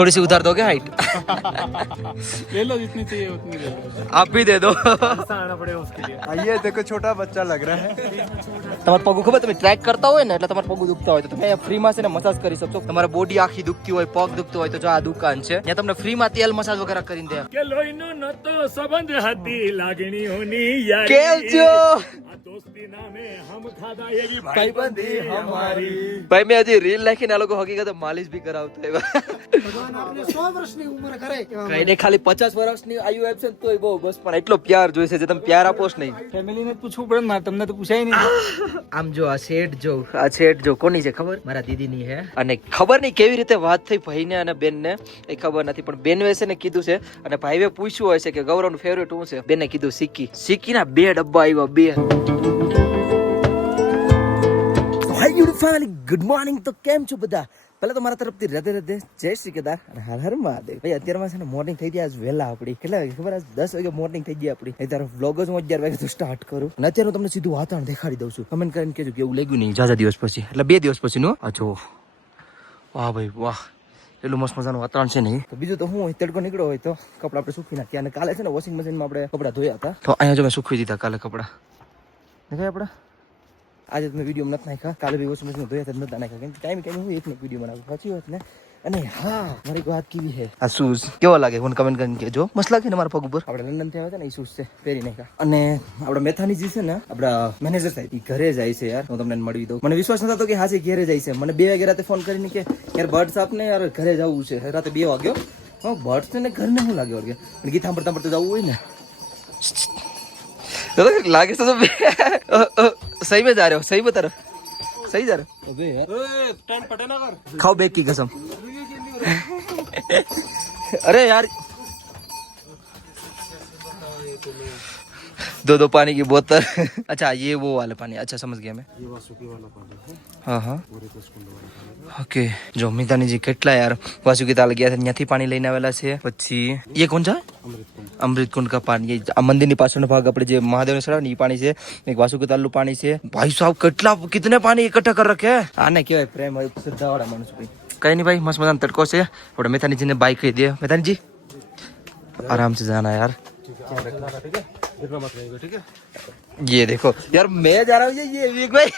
थोड़ी सी उधार दोगे हाइट? ले लो जितनी चाहिए उतनी ले लो। आप भी दे दो। आना पड़ेगा उसके लिए। ये देखो छोटा बच्चा लग रहा है। તમારે પગ ખબર તમે ટ્રેક કરતા હોય ને એટલે તમારે પગ દુખતા હોય તો તમે ફ્રીમાં છે ને મસાજ કરી શકશો. તમારે બોડી આખી દુખતી હોય, પગ દુખતો હોય તો જો આ દુકાન છે ત્યાં તમને ફ્રીમાં તેલ મસાજ વગેરે કરીને દે. કે લોહીનો નતો સંબંધ હતી લાગણીઓની યારી. કેમ છો? આ દોસ્તી નામે હમ ખાધા એવી ભાઈબંધી અમારી. ભાઈ મેં હજી રીલ નાખીને આ લોકો હકીકત માલિશ બી કરાવતા એવા. ભગવાન આપણે 100 વર્ષની ઉંમર કરે કઈ ને ખાલી 50 વર્ષની આયુ આપશે તોય બહુ બસ, પણ એટલો પ્યાર જોઈશે જે તમે પ્યાર આપો જ નહીં. ફેમિલીને પૂછવું પડે ને, તમને તો પૂછાય નહીં. આમ જો આ શેડ જો, આ શેડ જો કોની છે ખબર? મારા દીદીની છે. અને ખબર નહીં કેવી રીતે વાત થઈ ભાઈને અને બેનને એ ખબર નથી, પણ બેન વેસે ને કીધું છે અને ભાઈએ પૂછ્યું હશે કે ગૌરવનું ફેવરેટ શું છે. બેને કીધું સિક્કી. સિક્કીના 2 ડબ્બા આવ્યા, 2. હાય યુ ફેમિલી, ગુડ મોર્નિંગ. તો કેમ છો બધા? પહેલા તો મારા તરફથી હૃદય હૃદય જય શ્રી કેદાર અને હર હર મહાદેવ. ભાઈ અત્યારમાં છે ને મોર્નિંગ થઈ ગયા આજ વહેલા આપણી. કેટલા વાગે ખબર? આજ 10 વાગે મોર્નિંગ થઈ ગયા આપણી. અત્યારે વ્લોગ જ હું 11 વાગે તો સ્ટાર્ટ કરું અને અત્યારે હું તમને સીધું વાતાવરણ દેખાડી દઉં છું. કમેન્ટ કરીને કહેજો કે એવું લાગ્યું નહીં જાજા દિવસ પછી, એટલે 2 દિવસ પછી નો. આ જો વાહ ભાઈ વાહ, એટલું મસ્ત મજાનું વાતાવરણ છે નહીં. તો બીજું તો હું તડકો નીકળ્યો હોય તો કપડા આપણે સૂકવી નાખ્યા. અને કાલે છે ને વોશિંગ મશીનમાં આપણે કપડા ધોયા હતા તો અહીંયા જો મેં સૂકવી દીધા કાલે કપડા. દેખાય આપડા આજે તમે વિડીયો નથી નાખ્યા, કાલે બી વોશિંગ મશીન ધોયા હતા નથી નાખ્યા, કેમ કે ટાઈમ હું એક વિડીયો બનાવું સાચી વાત ને. અને હા મારી વાત કેવી છે, આ શૂઝ કેવો લાગે મને કમેન્ટ કરીને કહેજો. મસ્ત લાગે ને મારા પગ ઉપર. આપણે લંડન થી આવ્યા હતા ને એ શૂઝ છે, પહેરી નાખ્યા. અને આપણા મેથાની જે છે ને આપડા મેનેજર સાહેબ એ ઘરે જાય છે યાર, હું તમને મળવી દઉં. મને વિશ્વાસ નતો કે હાજે ઘરે જાય છે. મને 2 વાગે રાતે ફોન કરીને કે યાર બર્ડ્સ આપને યાર ઘરે જવું છે. રાતે 2 વાગ્યો. હા બર્ડ્સ ને ઘર ને શું લાગે વાગે અને ગીત સાંભળતા સાંભળતા જવું હોય ને लागे तो सही में जा रहे हो? सही बता रहे हो? सही जा रहे हो? अबे यार टाइम पटे ना कर. खाओ बेग की कसम. अरे यार दो पानी की बोतल. अच्छा ये वो वाला पानी. अच्छा समझ गया मैं. ये वासुकी वाला पानी है. हाँ हाँ और एक स्कूल वाला. ઓકે. જો મિતાનીજી કેટલા યાર વાસુકી તાલ ગયા છે, ત્યાંથી પાણી લઈને આવેલા છે. પછી ये कौन सा अमृत कुंड का पानी. આ મંદિરની પાછળનો ભાગ આપણે જે મહાદેવને ચડાવે ને એ પાણી છે. એક વાસુકી તાલનું પાણી છે. ભાઈ સાહેબ કેટલા કિતને પાણી इकट्ठा कर रखे हैं. आने કહેવાય પ્રેમ શ્રદ્ધા વાળા માણસ. ભાઈ કઈ નહીં ભાઈ, મસ્ત મજાનો તડકો છે. આપણે મેથાનીજીને બાઈક કહી દે. મેથાનીજી आराम से जाना यार. ठीक है. ये देखो यार मैं जा रहा हूँ. ये विवेक भाई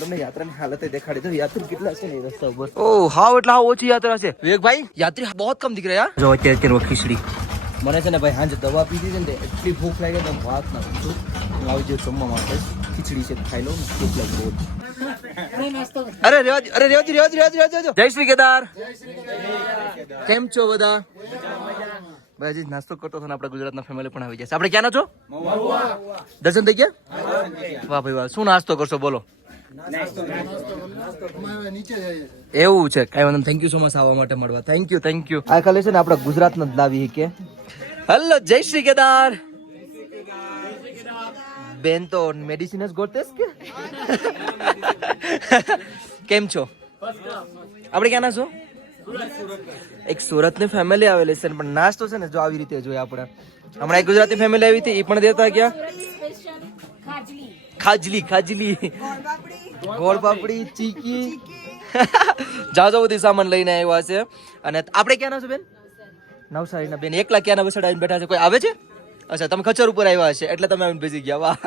તમને યાત્રાની હાલત દેખાડી દો. યાત્રી કેટલા છે ને રસ્તા ઉપર. ઓ હાવ એટલે હાવ ઓછી યાત્રા છે વિવેકભાઈ. યાત્રી બહુ કમ દીખ રહ્યા. જો અત્યારે ખીચડી મને છે ને ભાઈ સાંજે દવા પીધી છે ને એટલી ભૂખ લાગે તો વાત ના પૂછું. હું આવી જાઉં જમવા માટે. ખીચડી છે ખાઈ લઉં ને ભૂખ લાગે બહુ. અરે રેવાજી જય શ્રી કેદાર. કેમ છો બધા? ભાઈ હજી નાસ્તો કરતો હતો ને આપણા ગુજરાતના ફેમિલી પણ આવી જશે. આપણે ક્યાં ના છો? દર્શન થઈ ગયા? વાહ ભાઈ વાહ. શું નાસ્તો કરશો બોલો? એવું છે કઈ વાંધો. થેન્ક યુ સો મચ આવવા માટે મળવા. Thank you. આ ખાલી છે ને આપણા ગુજરાતના જ લાવી કે. હેલો જય શ્રી કેદાર. બેન તો મેડિસિન જ ગોતેસ કે કેમ છો? આપણે ક્યાં ના છો? એક સુરત ની ફેમિલી આવેલી છે પણ નાસ્તો છે ને જો આવી રીતે જોઈએ આપણે. હમણાં એક ગુજરાતી ફેમિલી આવી હતી એ પણ દેતા ગયા ખાજલી ગોળ પાપડી ચીકી જાજો બધી સામાન લઈને આવ્યા છે. અને આપણે ક્યાં ના છો બેન? નવસારી ના બેન. એકલા ક્યાં ના વસડ આવીને બેઠા છે? કોઈ આવે છે? અચ્છા તમે ખચર ઉપર આવ્યા છે એટલે તમે આવીને ભેજી ગયા. વાહ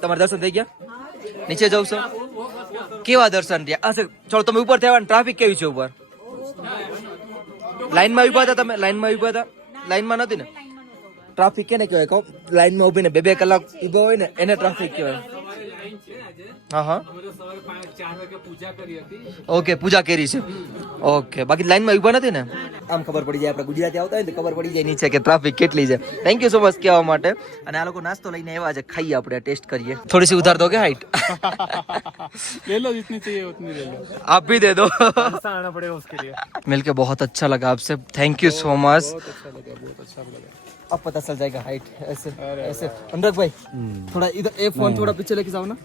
તમારા દર્શન થઈ ગયા? નીચે જાવ છો? કેવા દર્શન થયા? અચ્છા ચલો તમે ઉપર થયા. ટ્રાફિક કેવી છે ઉપર? લાઈનમાં ઉભા હતા તમે? લાઈનમાં ઉભા હતા? લાઈનમાં નથી ને? ટ્રાફિક કેને કહેવાય કહો? લાઈનમાં ઉભીને 2 કલાક ઉભા હોય ને એને ટ્રાફિક કહેવાય. હા ઓકે પૂજા કરી છે. ઓકે બાકી લાઈનમાં ઉભા નથી ને? આમ ખબર પડી જાય આપણે ગુજરાતી આવતા હોય તો ખબર પડી જાય નીચે કે ટ્રાફિક કેટલી છે. થેન્ક યુ સો મચ કહેવા માટે. અને આ લોકો નાસ્તો લઈને આવ્યા છે, ખાઈએ આપણે ટેસ્ટ કરીએ. થોડી સી ઉધાર दोगे हाइट? ले लो जितनी चाहिए उतनी ले लो. आप भी दे दो. आना पड़ेगा उसके लिए. मिलके बहुत अच्छा लगा आपसे. Thank you so much. बहुत अच्छा लगा. अब पता चल जाएगा हाइट. ऐसे ऐसे अनुराग भाई थोड़ा इधर ये फोन थोड़ा पीछे लेके जाओ ना.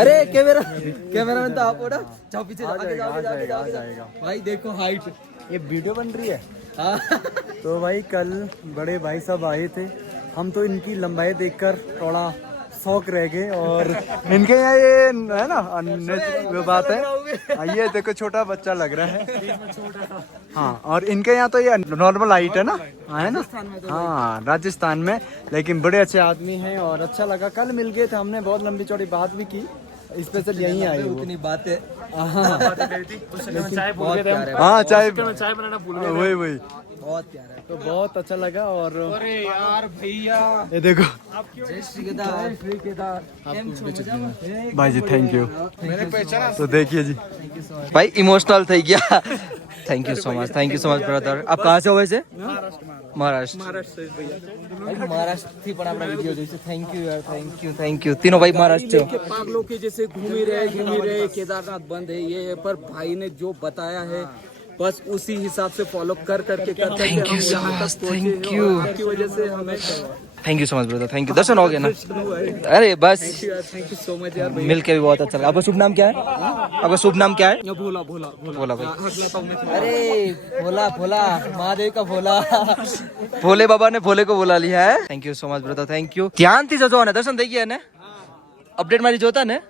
अरे कैमरा में तो आप ना जाओ पीछे जाओ. भाई देखो हाइट. ये वीडियो बन रही है. हाँ तो भाई कल बड़े भाई साहब आए थे. हम तो इनकी लंबाई देखकर थोड़ा शौक रह गए और इनके यहाँ ये है ना वो बात है। ये देखो छोटा बच्चा लग रहा है। हाँ, और इनके यहाँ तो ये नॉर्मल हाइट है ना, है ना। हाँ, राजस्थान में, लेकिन बड़े अच्छे आदमी हैं और अच्छा लगा। कल मिल गए थे, हमने बहुत लंबी चौड़ी बात भी की, स्पेशल यहीं आए वो। उतनी बातें हाँ, चाय बनाना भूल गए। वही बहुत प्यारा है। तो बहुत अच्छा लगा। और अरे यार भैया, ये देखो जय श्री केदार। भाई जी, थैंक यू। तो देखिए जी, भाई इमोशनल થઈ ગયા। Thank you so much brother. आप कहाँ से हो वैसे? महाराष्ट्र થી પણ આપણા વિડિયો જોઈશે। થેન્ક યુ યાર, થેન્ક યુ। तीनों भाई महाराष्ट्र के पागलों के जैसे घूम ही रहे केदारनाथ बंद है ये है, पर भाई ने जो बताया है बस उसी हिसाब से फॉलो करके Thank you so हम यहाँ much, तक पहुंचे thank हैं you। और आपकी वजह से हमें thank you so much brother, thank you. दर्शन हो गए ना? अरे बस थैंक यू सो मच यार। मिल के भी बहुत अच्छा लगा। आपका शुभ नाम क्या है? आपका शुभ नाम क्या है? भोला भोला भाई। अरे भोला महादेव का भोला। भोले बाबा ने भोले को बोला लिया है। Thank you so much brother, thank you. ધ્યાનથી જજો ને, દર્શન થઈ ગયા ને? અપડેટ મારી જોતા ને?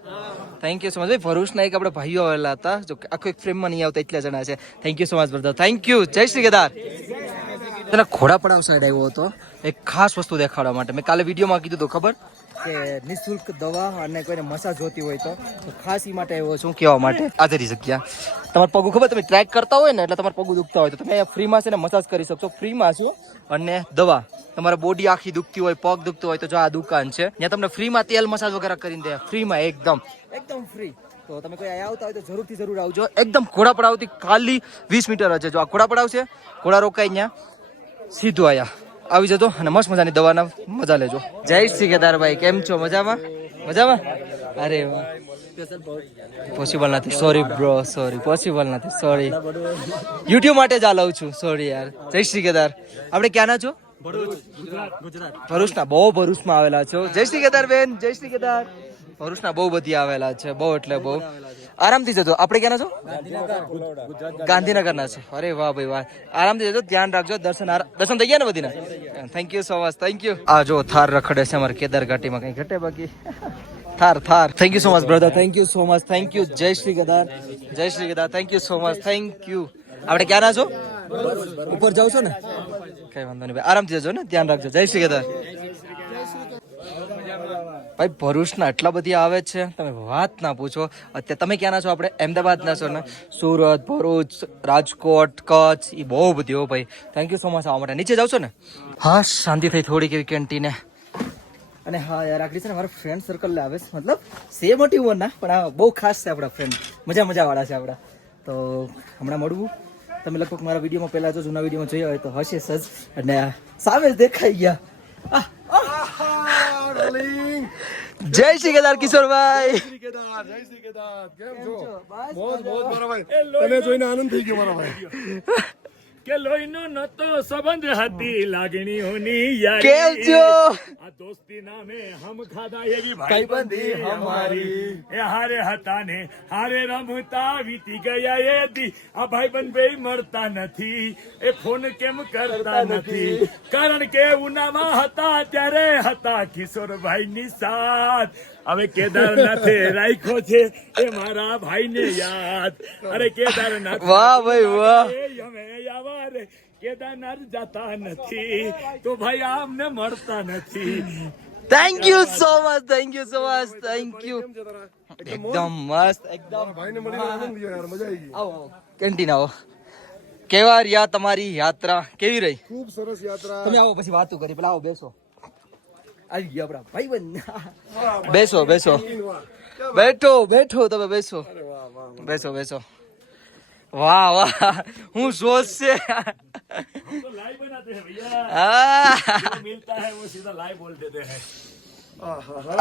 થેન્ક યુ સો મચ ભાઈ। ભરૂચના એક આપણે ભાઈઓ આવેલા હતા, જો આખો એક ફ્રેમમાં નહીં આવતા, એટલા જણા છે। Thank you so much brother, thank you. જય શ્રી કેદાર। તેના ઘોડાપડાવ સાઈડ આવ્યો હતો એક ખાસ વસ્તુ દેખાડવા માટે। મેં કાલે વિડીયોમાં કીધું હતું ખબર કે નિઃશુલ્ક દવા અને કોઈને મસાજ જોતી હોય તો ખાસ ઈ માટે આવ્યો છું કહેવા માટે। આધેરી જગ્યા તમારા પગ ખબર, તમે ટ્રેક કરતા હોય ને એટલે તમારા પગ દુખતા હોય તો તમે અહીંયા ફ્રીમાં છે ને મસાજ કરી શકશો। ફ્રીમાં છે અને દવા, તમારા બોડી આખી દુખતી હોય, પગ દુખતો હોય તો જો આ દુકાન છે, ત્યાં તમને ફ્રીમાં તેલ મસાજ વગેરે કરીને દે, ફ્રીમાં એકદમ ફ્રી। તો તમે કોઈ અહીંયા આવતા હોય તો જરૂર આવજો। એકદમ ઘોડાપડાવથી ખાલી 20 મીટર જ છે। જો આ ઘોડાપડાવ છે, ઘોડા રોકાઈ ત્યાં સીધું આયા આવી જતો અને મસ્ત મજાની દવાના મજા લેજો। જય શ્રી કેદાર ભાઈ, કેમ છો? મજામાં? અરે વાહ, પોસિબલ નથી, સોરી બ્રો, સોરી, પોસિબલ નથી, સોરી। યુટ્યુબ માટે જ આ લઉં છું, સોરી યાર। જય શ્રી કેદાર। આપણે ક્યાંના છો? ભરૂચના। બહુ ભરૂચમાં આવેલા છો। જય શ્રી કેદાર બેન, જય શ્રી કેદાર। ભરૂચના બહુ બધી આવેલા છે, બહુ એટલે બહુ। આરામથી જજો। આપણે ક્યાંના છો? ગાંધીનગરના છે। અરે વાહ ભાઈ વાહ, આરામથી જજો, ધ્યાન રાખજો। દર્શન થઈ ગયા ને બધીના? Thank you so much, thank you. આ જો થાર રખડે છે અમારે કેદાર ઘાટીમાં, કઈ ઘટે બાકી? Thar. Thank you so much brother, thank you so much, thank you. જય Shri Kedar, thank you so much, thank you. આપણે ક્યાંના છો? ઉપર જાવ છો ને? કઈ વાંધો નહીં ભાઈ, આરામથી જજો ને, ધ્યાન રાખજો। જય શ્રી કેદાર ભાઈ। ભરૂચના એટલા બધી આવે છે, તમે વાત ના પૂછો। અત્યારે તમે ક્યાંના છો? આપણે અમદાવાદના છો ને? સુરત, ભરૂચ, રાજકોટ, કચ્છ, એ બહુ બધી હો ભાઈ। થેન્ક યુ સો મચ આવવા માટે। નીચે જાવ છો ને? હા, શાંતિ થઈ થોડીક એવી કેન્ટીને। અને હા યાર, આખરી છે ને મારા ફ્રેન્ડ સર્કલ આવે છે, મતલબ સેમ હતી ના, પણ આ બહુ ખાસ છે આપણા ફ્રેન્ડ, મજા વાળા છે આપણા। તો હમણાં મળવું, તમે લગભગ મારા વિડીયોમાં પહેલા જો જૂના વિડીયોમાં જોયા હોય તો હશે સજ, અને સામે જ દેખાઈ ગયા। જય શ્રી કેદાર કિશોરભાઈ। તને જોઈને આનંદ થઈ ગયો મારા ભાઈ કે લોહીનો નતો સંબંધ હતી લાગણીઓની યારી। કેમ છો? આ દોસ્તી નામે હમ ખાધા એવી ભાઈબંધી અમારી। એ હારે હતા ને હારે રમતા વીતી ગયા એ દી। આ ભાઈબંધ બે મળતા નથી, એ ફોન કેમ કરતા નથી? કારણ કે ઉનામાં હતા ત્યારે હતા કિશોરભાઈ ની સાથ। હવે કેદારનાથે રાખ્યો છે એ મારા ભાઈને યાદ। અરે કેદારનાથ, વાહ ભાઈ વાહ। અમે યાવારે કેદારનાથ જતા નથી તો ભાઈ આમને મળતા નથી। Thank you so much, thank you so much, thank you. એકદમ મસ્ત, એકદમ ભાઈને મળીને આનંદ થયો યાર, મજા આવી ગઈ। આવો કેન્ટીન આવો। કેવા રહ્યા તમારી યાત્રા? કેવી રહી? ખૂબ સરસ યાત્રા। તમે આવો પછી વાતો કરી, પેલા આવો બેસો। આવી ગયા આપણા ભાઈબંધ। બેસો બેઠો તમે બેસો। વાહ, હું જોશ છે। तो लाइव बनाते हैं भैया, આ जो मिलता है वो सीधा लाइव बोल देते हैं।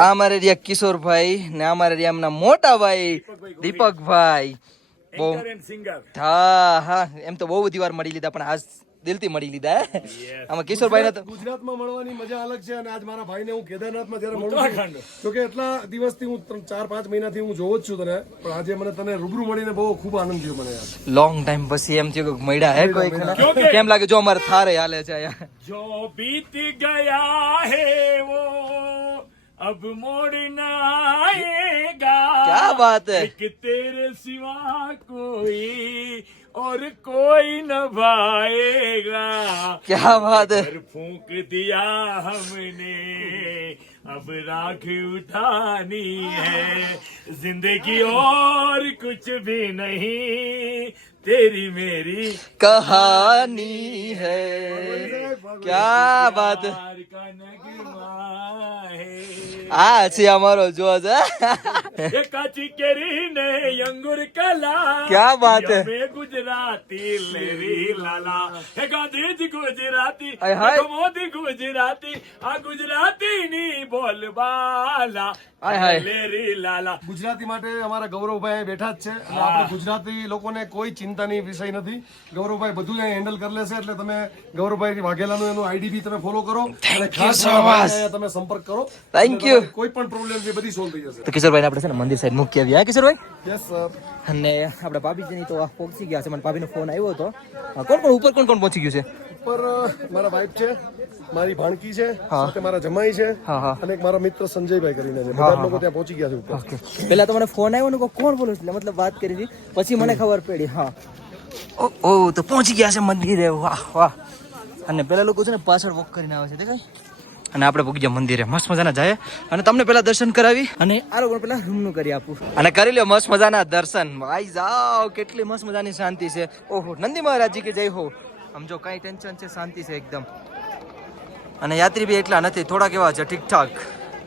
અમારે રહ્યા કિશોરભાઈ ને અમારે રહ્યા એમના મોટા ભાઈ દીપકભાઈ। બહુ Anchor and singer. હા, એમ તો બહુ બધી વાર મળી લીધા, પણ આજ દિલથી મળી લીધા। આમાં કિશોરભાઈ તો ગુજરાતમાં મળવાની મજા અલગ છે, અને આજ મારા ભાઈને હું કેદારનાથમાં જ્યારે મળું ઉત્તરાખંડ. છું, તો કે એટલા દિવસથી હું 4-5 મહિનાથી હું જોઉં જ છું તને, પણ આજે મને તને રૂબરૂ મળીને બહુ ખૂબ આનંદ થયો મને યાર। લોંગ ટાઈમ પછી એમ થયું કે મળ્યા હે કોઈ ખરા? કેમ લાગે? જો અમારે થારે હાલે છે અહીંયા। जो बीत गया है वो अब मोड़ न आएगा। क्या बात है। एक तेरे सिवा कोई और कोई न भाएगा। क्या बात है। घर फूंक दिया हमने, अब राख उठानी है। जिंदगी और कुछ भी नहीं, तेरी मेरी कहानी है। क्या बात है। प्यार का नगमा है। આ છે અમારો જો છે ये काची केरी ने अंगूर कला। क्या बात है। मैं गुजराती लेरी लाला। हे गांधी जी गुजराती, आय हाय। मोदी गुजराती, आ गुजराती नी बोलबाला। आय हाय। લેરી લાલા. ગુજરાતી માટે અમારા ગૌરવભાઈ બેઠા જ છે અને આપણે ગુજરાતી લોકોને કોઈ ચિંતાની વિષય નથી. ગૌરવભાઈ બધું અહીં હેન્ડલ કરી લેશે એટલે તમે ગૌરવભાઈ વાઘેલાનું એનું આઈડી બી તમે ફોલો કરો અને ખાસ અહીંયા તમે સંપર્ક કરો. Thank અને you. તમારી કોઈ પણ પ્રોબ્લેમ છે બધી સોલ્વ થઈ જશે. તો કિશોરભાઈ આપણે છે ને મંદિર સાઈડ મૂકી આવ્યા કિશોરભાઈ. Yes sir. અને આપણા ભાભીજીની તો પહોંચી ગયા છે. મને ભાભીનો ફોન આવ્યો હતો. કોણ કોણ ઉપર કોણ પહોંચી ગયું છે? ઉપર મારા વાઇફ છે, મારી ભાણકી છે, સાથે મારા જમાઈ છે હા, હા. અને એક મારા મિત્ર સંજયભાઈ કરીને છે. બધા લોકો ત્યાં પહોંચી ગયા છે ઉપર. ઓકે. પહેલા તો મને ફોન આવ્યો ને કોણ બોલો એટલે મતલબ વાત કરી હતી, પછી મને ખબર પડી. હા ઓ તો પહોંચી ગયા છે મંદિરે. વાહ વાહ. અને પેલા લોકો છે ને પાછળ વોક કરીને આવે છે દેખાય. અને આપણે પહોંચી ગયા મંદિરે. મસ્ત મજાના જાય અને તમને પેલા દર્શન કરાવી અને આ લોકો પેલા રૂમનું કરી આપું અને કરી લ્યો મસ્ત મજાના દર્શન. ભાઈ જાઓ કેટલી મસ્ત મજાની શાંતિ છે. ઓહો નંદી મહારાજજી કે જય હો. આમ જો કઈ ટેન્શન છે, શાંતિ છે એકદમ. અને યાત્રી બી એટલા નથી, થોડા કેવા છે ઠીકઠાક,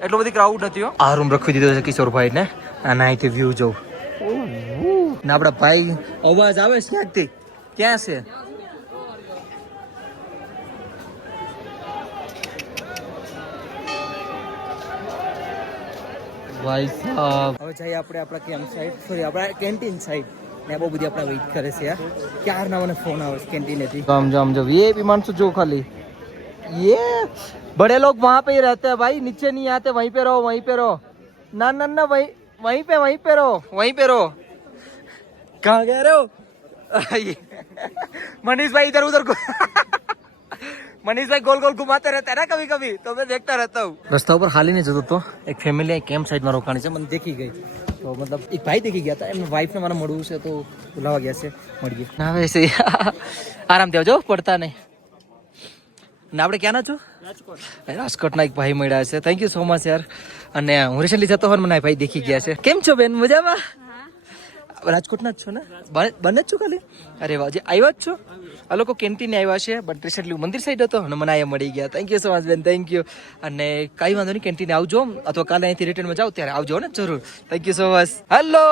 એટલો બધી ક્રાઉડ નથી. આ રૂમ રખવી દીધો છે કિશોરભાઈ ને. અને અહીંથી વ્યૂ જોઉં ને આપડા ભાઈ અવાજ આવે છે ક્યાંકથી. ક્યાં છે? ભાઈ સાહેબ હવે જઈએ આપણે આપણા કેમ્પ સાઈડ, સોરી આપણા કેન્ટીન સાઈડ. ને બહુ બધી આપણા વેઇટ કરે છે યાર. ક્યારના મને ફોન આવે છે કેન્ટીનેથી. આમ જો વીઆઈપી માણસો જો ખાલી ये बड़े लोग वहाँ पे ही रहते हैं भाई, नीचे नहीं आते. वहीं पे रहो, वहीं पे रहो. ना ना ना वहीं पे रहो, वहीं पे रहो. कहाँ गए रहे हो? मनीष भाई इधर उधर मनीष भाई गोल गोल घुमाते रहते हैं ना कभी कभी, तो मैं देखता रहता हूँ. रस्ता ઉપર હાલી ને જતો તો એક ફેમિલી કેમ્પ સાઈડ માં રોકાણી છે, મને દેખી ગઈ. તો મતલબ એક ભાઈ દેખી ગયા હતા, એમની વાઈફ ને મારે મળવું છે તો બોલાવા ગયા છે, મળીએ. ના વૈસે આરામથી આવજો, પડતા નહીં. ને આપણે ક્યાં ના છો? રાજકોટના એક ભાઈ મળ્યા છે. થેન્ક યુ સો મચ યાર. અને હું રિસેન્ટલી જતો હોય મને ભાઈ દેખી ગયા છે. કેમ છો બેન? મજામાં? રાજકોટના જ છો ને? બને જ છો ખાલી? અરે વાહ. જે આવ્યા જ છો? આ લોકો કેન્ટીને આવ્યા છે, બટ રિસેન્ટલી મંદિર સાઈડ હતો અને મને અહીંયા મળી ગયા. થેન્ક યુ સો મચ બેન, થેન્ક યુ. અને કઈ વાંધો નહીં, કેન્ટીને આવજો અથવા કાલે અહીંથી રિટર્નમાં જાઓ ત્યારે આવજો ને જરૂર. Thank you so much. Hello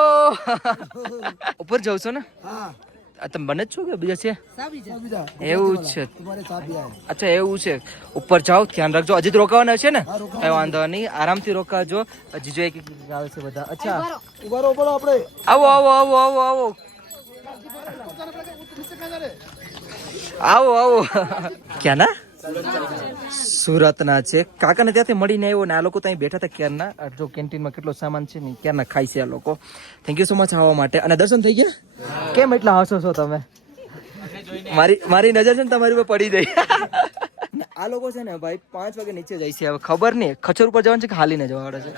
ઉપર જાવ છો ને? તમે બને જ છો કે બીજા છે? એવું છે. અચ્છા એવું છે. ઉપર જાઓ, ધ્યાન રાખજો. હજી તો રોકાવાના છે ને? કઈ વાંધો નહીં, આરામથી રોકાજો. હજી જો એક આવે છે બધા. અચ્છા આવો આવો આવો આવો આવો આવો આવો. ક્યાં ના? સુરતના છે. કાકાને ત્યાંથી મળીને આવ્યો ને આ લોકો ત્યાં બેઠા હતા ક્યારના. જો કેન્ટીનમાં કેટલો સામાન છે ને ક્યારના ખાય છે આ લોકો. થેન્ક યુ સો મચ આવવા માટે. અને દર્શન થઈ ગયા? કેમ એટલા હસો છો તમે? મારી નજર છે ને તમારી ઉપર પડી ગઈ. આ લોકો છે ને ભાઈ 5 વાગે નીચે જાય છે. હવે ખબર નહીં ખચ્ચર ઉપર જવાનું છે કે હાલીને જવાનું છે?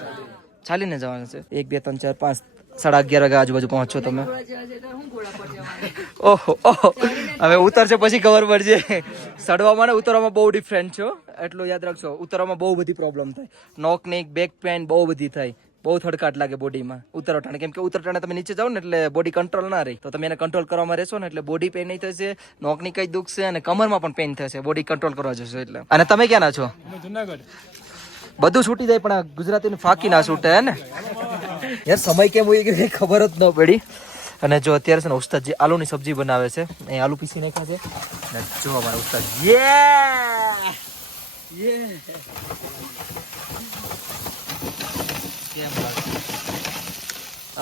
ચાલીને જવાનું છે. 1 2 3 4 5 11:30 વાગે આજુબાજુ પહોંચો તમે. ઓહો ઓહો. હવે ઉતરશે પછી ખબર પડશે. ચડવામાં ને ઉતરવામાં બહુ ડિફરન્ટ છો, એટલું યાદ રાખજો. ઉતરવામાં બહુ બધી પ્રોબ્લેમ થાય, નોક નેક બેક પેન બહુ બધી થાય, બહુ થડકાટ લાગે બોડીમાં ઉતરટાણે. કેમ કે ઉતરટાણે તમે નીચે જાઓ ને એટલે બોડી કંટ્રોલ ના રહી, તો તમે એને કંટ્રોલ કરવામાં રહેશો ને એટલે બોડી પેન નહીં થશે, નોકની કઈ દુખશે અને કમરમાં પણ પેન થશે. બોડી કંટ્રોલ કરવા જશો એટલે. અને તમે ક્યાં ના છો? જુનાગઢ. બધું છૂટી જાય પણ આ ગુજરાતીનું ફાંકી ના છૂટે હે ને યાર. સમય કેમ હોય કે ખબર જ ન પડી. અને જો અત્યારે છે ને ઉસ્તાદજી આલુની સબ્જી બનાવે છે. અહીં આલુ પીસી નાખ્યા છે. અને જો અમારા ઉસ્તાદ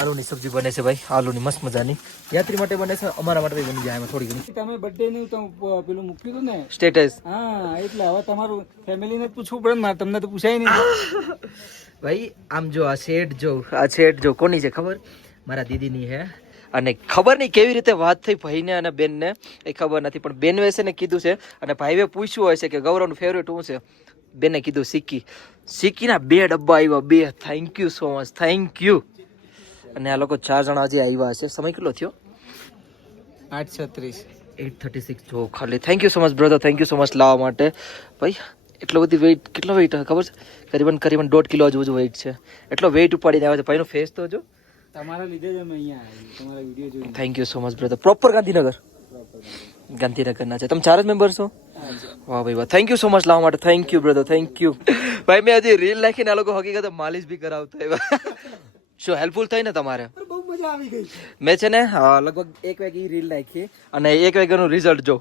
આલુની સબ્જી બને છે ભાઈ, આલુની મસ્ત મજાની. યાત્રી માટે બને છે, અમારા માટે બની જાય એમાં થોડી ઘણી. તમે બર્થડે નું તો પેલું મૂક્યું હતું ને સ્ટેટસ. હા, એટલે હવે તમારું ફેમિલીને પૂછવું પડે ને, તમને તો પૂછાય નહીં. ભાઈ આમ જો આ શેડ જો, આ શેડ જો કોની છે ખબર? મારા દીદીની હે. અને ખબર નહીં કેવી રીતે વાત થઈ ભાઈને અને બેનને, એ ખબર નથી. પણ બેન વેસે ને કીધું છે અને ભાઈએ પૂછ્યું હોય છે કે ગૌરવનું ફેવરેટ શું છે, બેને કીધું સિક્કીના 2 ડબ્બા આવ્યા 2. Thank you so much, thank you. અને આ લોકો 4 જણા હજી આવ્યા છે. સમય કેટલો થયો? 8:36. 8:36 જો ખાલી. Thank you so much brother, thank you so much લાવવા માટે. ભાઈ એટલો બધી વેઇટ, કેટલો વેઇટ ખબર છે? કરીબન 1.5 કિલો આજુબાજુ વેઇટ છે. એટલો વેઇટ ઉપાડીને આવે છે. ભાઈનો ફેસ તો જો. તમારા લીધે જ અમે અહીંયા આવ્યા, તમારા વિડીયો જોઈને. Thank you so much brother. Proper ગાંધીનગરના છે. તમે 4 જ મેમ્બર છો? વાહ ભાઈ વાહ, થેન્ક યુ સો મચ લાવવા માટે. Thank you brother, thank you. ભાઈ મેં હજી રીલ નાખીને આ લોકો હકીકત માલિશ બી કરાવતા એવા. શું હેલ્પફુલ થઈ ને તમારે? બહુ મજા આવી ગઈ. મેં છે ને લગભગ 1 વાગે રીલ નાખી અને 1 વાગ્યાનું રિઝલ્ટ જો.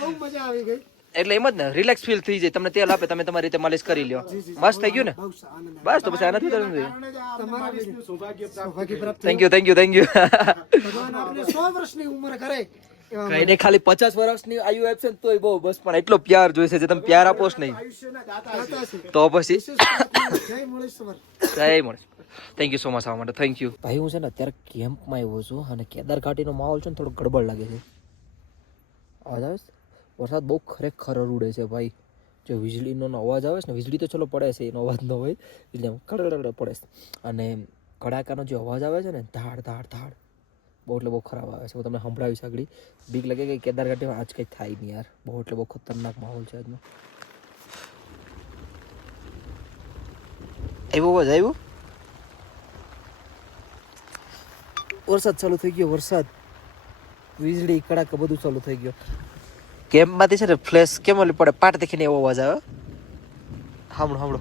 બહુ મજા આવી ગઈ. એટલે એમ જ ને, રિલેક્સ ફીલ થઈ જાય. તમને તેલ આપે, તમે તમારી રીતે માલિશ કરી લ્યો. મસ્ત થઈ ગયું ને? બસ તો પછી આનાથી thank you, thank you, thank you. ભગવાન આપને 100 વર્ષની ઉંમર કરે. કઈ નહીં, ખાલી 50 વર્ષની આયુ આપશે ને તોય બહુ બસ. પણ એટલો પ્યાર જોઈશે જે તમે પ્યાર આપો જ નહીં તો પછી જય મળે. થેન્ક યુ સો મચ આવવા માટે, થેન્ક યુ. ભાઈ હું છે ને અત્યારે કેમ્પમાં આવ્યો છું અને કેદાર ઘાટીનો માહોલ છે ને થોડો ગડબડ લાગે છે. અવાજ આવે છે? વરસાદ બહુ ખરેખર રૂડે છે ભાઈ. જો વીજળીનો અવાજ આવે છે ને, વીજળી તો ચલો પડે છે, એનો અવાજ ન હોય, એટલે કડકડ પડે છે. અને કડાકાનો જે અવાજ આવે છે ને, ધાડ ધાડ ધાડ, બહુ એટલે બહુ ખરાબ આવે છે. હું તમને સંભળાવીશ આગળ. બીક લાગે કે કેદાર ઘાટીમાં આજ કંઈ થાય નહીં યાર. બહુ એટલે બહુ ખતરનાક માહોલ છે આજનો. આવ્યો અવાજ આવ્યો? વરસાદ ચાલુ થઈ ગયો, વરસાદ, વીજળી કડાકા બધું ચાલુ થઈ ગયું. કેમ્પમાંથી છે ને ફ્લેશ કેમ ઓલી પડે પાટ દેખીને એવો અવાજ આવે. સાંભળો સાંભળો.